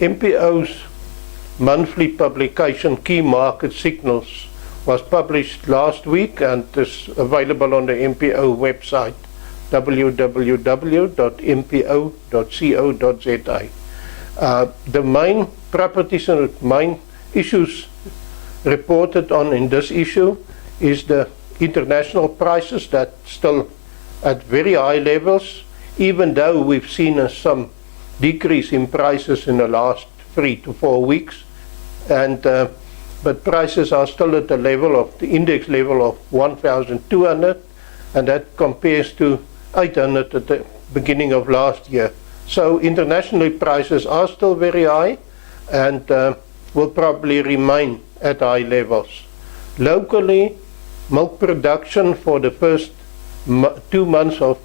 MPO's monthly publication, Key Market Signals, was published last week and is available on the MPO website, www.mpo.co.za. The main properties and main issues reported on in this issue is the international prices that still at very high levels, even though we've seen some decrease in prices in the last 3 to 4 weeks, and but prices are still at the level of the index level of 1,200, and that compares to 800 at the beginning of last year. So internationally prices are still very high and will probably remain at high levels. Locally, milk production for the first 2 months of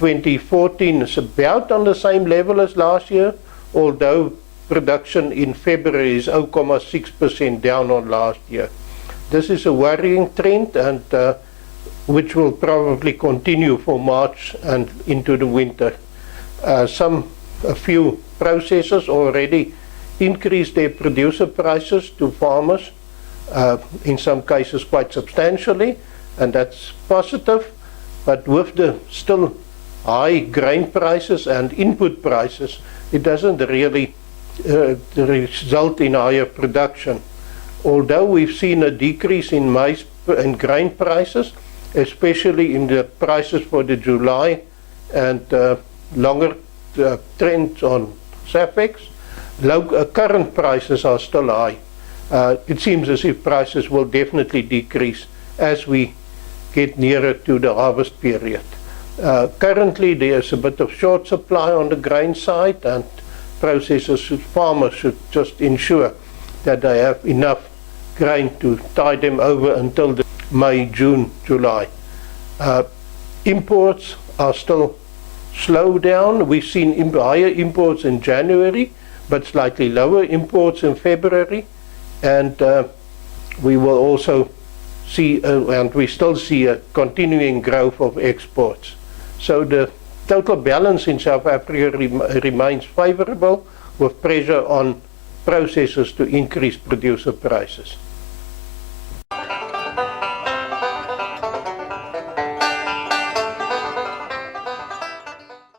2014 is about on the same level as last year, although production in February is 0.6% down on last year. This is a worrying trend, and which will probably continue for March and into the winter. A few processors already increased their producer prices to farmers, in some cases quite substantially, and that's positive. But with the still high grain prices and input prices, it doesn't really result in higher production. Although we've seen a decrease in maize and grain prices, especially in the prices for the July and longer trends on SAFEX, current prices are still high. It seems as if prices will definitely decrease as we get nearer to the harvest period. Currently there's a bit of short supply on the grain side, and farmers should just ensure that they have enough grain to tide them over until the May, June, July. Imports are still slow down. We've seen higher imports in January, but slightly lower imports in February, and we will also see, and we still see a continuing growth of exports. So the total balance in South Africa remains favorable, with pressure on processors to increase producer prices.